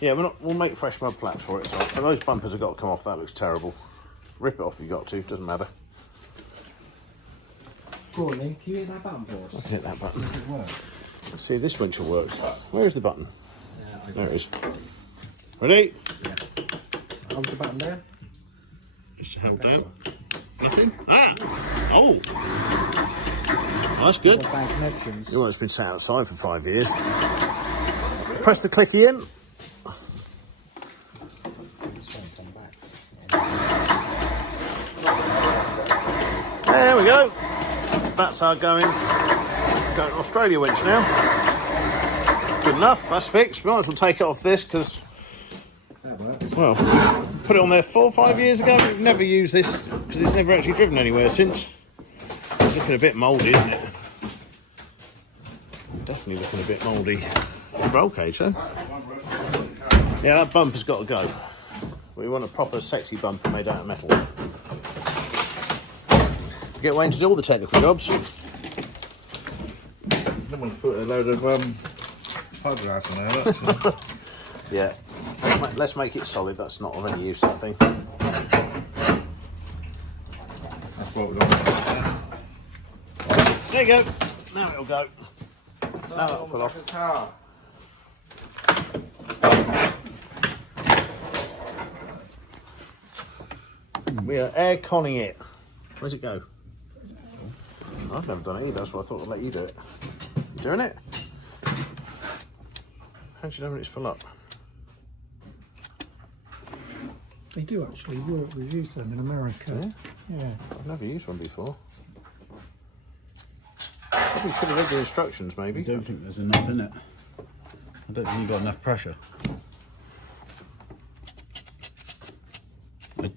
Yeah, we'll make fresh mud flaps for it. So those bumpers have got to come off. That looks terrible. Rip it off if you got to. Doesn't matter. Go on then. Can you hit that button for us? I can hit that button. Does it work? Let's see if this winch will work. Where is the button? There it is. Ready? Yeah. Hold the button there. Just held down. Nothing. Ah! Oh! That's good. Bad connections. The one that's been sat outside for 5 years. Press the clicky in. This one's come back. There we go. That's our going Australia winch now. Good enough. That's fixed. We might as well take it off this because, well, put it on there 4 or 5 years ago. We've never used this because it's never actually driven anywhere since. It's looking a bit mouldy, isn't it? Definitely looking a bit mouldy. Roll cage, though. Yeah, that bumper's got to go. We want a proper sexy bumper made out of metal. Get Wayne to do all the technical jobs. Someone's put a load of fiberglass on there, look. Yeah. Let's make it solid. That's not of any use, that thing. That's what we're going to do. There you go. Now it'll go. Now that'll pull off. We are air conning it. Where's it go? I've never done it either. That's why I thought I'd let you do it. You doing it? How do you know when it's full up? They do actually work. We've used them in America. Yeah. I've never used one before. Probably should have read the instructions, maybe. I don't think there's enough in it. I don't think you've got enough pressure. I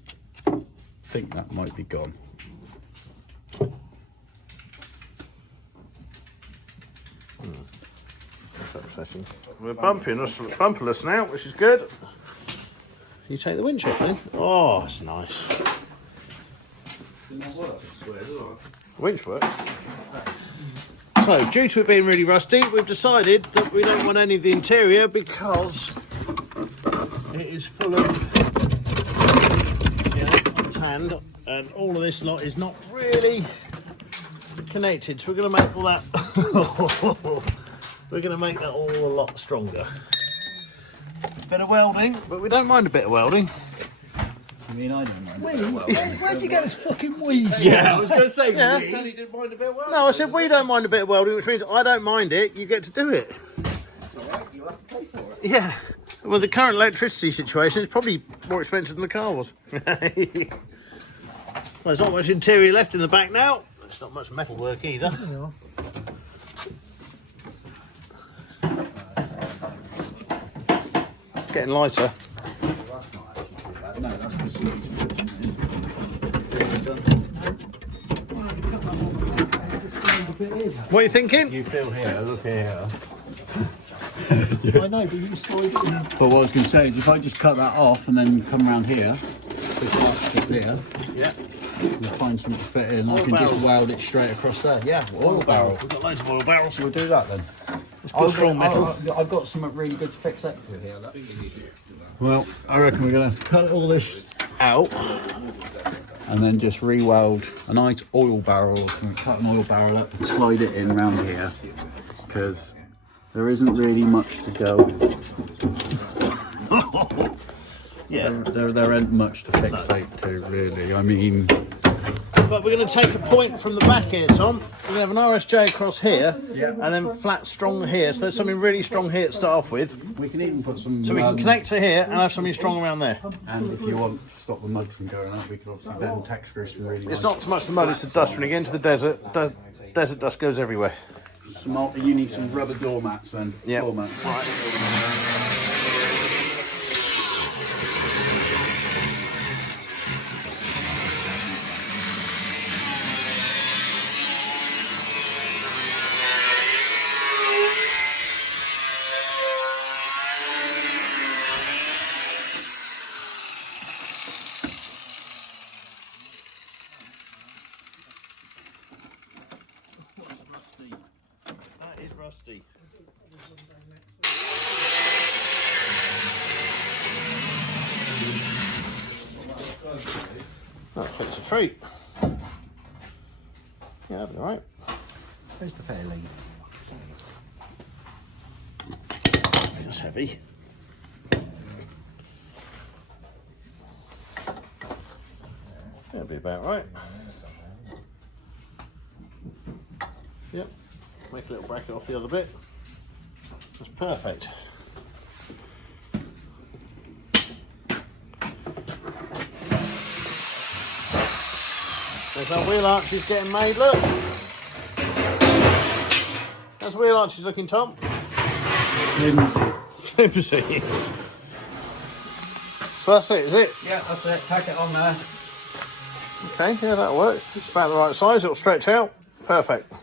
think that might be gone. That's upsetting. We're bumperless now, which is good. You take the winch off then? Oh, that's nice. Winch works. So, due to it being really rusty, we've decided that we don't want any of the interior because it is full of tanned, and all of this lot is not really connected. So we're going to make all that. We're going to make that all a lot stronger. Bit of welding, but we don't mind a bit of welding. I mean, I don't mind. Where'd you get this fucking weave? Yeah, I was going to say, Yeah. we said he didn't mind a bit of welding. No, I said we don't mind a bit of welding, which means I don't mind it. You get to do it. Alright, you have to pay for it. Yeah. Well, the current electricity situation is probably more expensive than the car was. Well, there's not much interior left in the back now. There's not much metal work either. Yeah. It's getting lighter. No, that's because What are you thinking? you feel here, look here. I know, but you slide it in. But what I was going to say is if I just cut that off and then come around here, this arch there, Yeah. and find something to fit in, I Oil can just barrel. weld it straight across there. Yeah, oil barrel. We've got loads of oil barrels. We'll do that then. Good strong metal. I've got something really good to fix that to here. Look. Well, I reckon we're going to cut all this out and then just re-weld a nice oil barrel. I'm going to cut an oil barrel up and slide it in round here because there isn't really much to go. Yeah. There ain't much to fixate to really. I mean, But we're going to take a point from the back here, Tom. We're going to have an RSJ across here, and then flat strong here. So there's something really strong here to start off with. we can even put some. So we can connect to here and have something strong around there. And if you want to stop the mud from going up, we can obviously then tack screw some really It's nice. not so much the mud, it's the dust. When you get into the desert, desert dust goes everywhere. You need some rubber doormats then. Yep. Floor mats. That is rusty. That fits a treat. Yeah, that'll be alright. Where's the fair lead? That's heavy. That'll be about right. Yep. Make a little bracket off the other bit. That's perfect. There's our wheel arches getting made, look. How's the wheel arches looking, Tom? Flimsy. So that's it, is it? Yeah, that's it. Tack it on there. Okay, yeah, that'll work. It's about the right size, it'll stretch out. Perfect.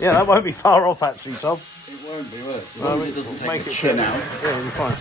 Yeah, that won't be far off actually, Tom. It won't be, will it? No, It doesn't take make the it chin fit. out. Yeah, it'll be fine.